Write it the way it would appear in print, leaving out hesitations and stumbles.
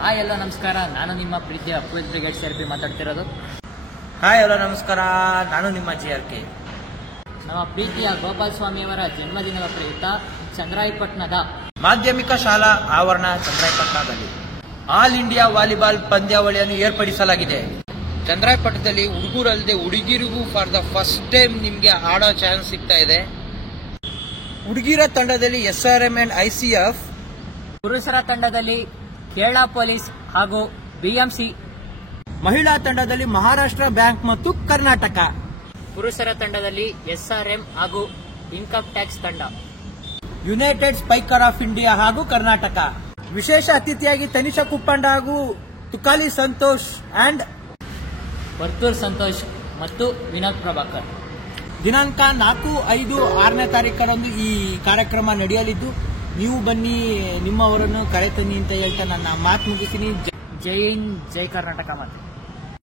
Hi ಎಲ್ಲ ನಮಸ್ಕಾರ. ನಾನು ನಿಮ್ಮ ಪ್ರೀತಿಯ ಅಪ್ರೋಚ್ ಬ್ರಿಗೇಡ್ CRP ಮಾತಾಡ್ತಿರೋದು. ಹಾಯ್ ಎಲ್ಲ ನಮಸ್ಕಾರ, ನಾನು ನಿಮ್ಮ JRK. ನಮ್ಮ ಪ್ರೀತಿಯ ಗೋಪಾಲ್ ಸ್ವಾಮಿಯವರ ಜನ್ಮದಿನದ ಪ್ರಯುಕ್ತ ಚಂದ್ರಾಯಪಟ್ಟಣದ ಮಾಧ್ಯಮಿಕ ಶಾಲಾ ಆವರಣ ಚಂದ್ರಾಯಪಟ್ಟಣದಲ್ಲಿ ಆಲ್ ಇಂಡಿಯಾ ವಾಲಿಬಾಲ್ ಪಂದ್ಯಾವಳಿಯನ್ನು ಏರ್ಪಡಿಸಲಾಗಿದೆ. ಚಂದ್ರಾಯಪಟ್ಟಣದಲ್ಲಿ ಹುಡುಗರಲ್ಲದೆ ಹುಡುಗಿರಿಗೂ ಫಾರ್ ದ ಫಸ್ಟ್ ಟೈಮ್ ನಿಮಗೆ ಆಡೋ ಚಾನ್ಸ್ ಸಿಗ್ತಾ ಇದೆ. ಹುಡುಗಿರ ತಂಡದಲ್ಲಿ SRM ಅಂಡ್ ICF, ಪುರುಷರ ತಂಡದಲ್ಲಿ ಕೇರಳ ಪೊಲೀಸ್ ಹಾಗೂ BMC, ಮಹಿಳಾ ತಂಡದಲ್ಲಿ ಮಹಾರಾಷ್ಟ್ರ ಬ್ಯಾಂಕ್ ಮತ್ತು ಕರ್ನಾಟಕ, ಪುರುಷರ ತಂಡದಲ್ಲಿ SRM ಹಾಗೂ ಇನ್ಕಮ್ ಟ್ಯಾಕ್ಸ್ ತಂಡ, ಯುನೈಟೆಡ್ ಸ್ಪೈಕರ್ ಆಫ್ ಇಂಡಿಯಾ ಹಾಗೂ ಕರ್ನಾಟಕ. ವಿಶೇಷ ಅತಿಥಿಯಾಗಿ ತನಿಷಾ ಕುಪ್ಪಂಡ ಹಾಗೂ ತುಕಾಲಿ ಸಂತೋಷ್ ಅಂಡ್ ವರ್ತೂರ್ ಸಂತೋಷ್ ಮತ್ತು ವಿನೋದ್ ಪ್ರಭಾಕರ್. ದಿನಾಂಕ 4, 5, 6ನೇ ತಾರೀಕರಂದು ಈ ಕಾರ್ಯಕ್ರಮ ನಡೆಯಲಿದ್ದು, ನೀವು ಬನ್ನಿ, ನಿಮ್ಮವರನ್ನು ಕರೆತನ್ನಿ ಅಂತ ಹೇಳ್ತಾ ನನ್ನ ಮಾತು ಮುಗಿಸ್ತೀನಿ. ಜೈ ಹಿಂದ್, ಜೈ ಕರ್ನಾಟಕ ಮಾತೆ.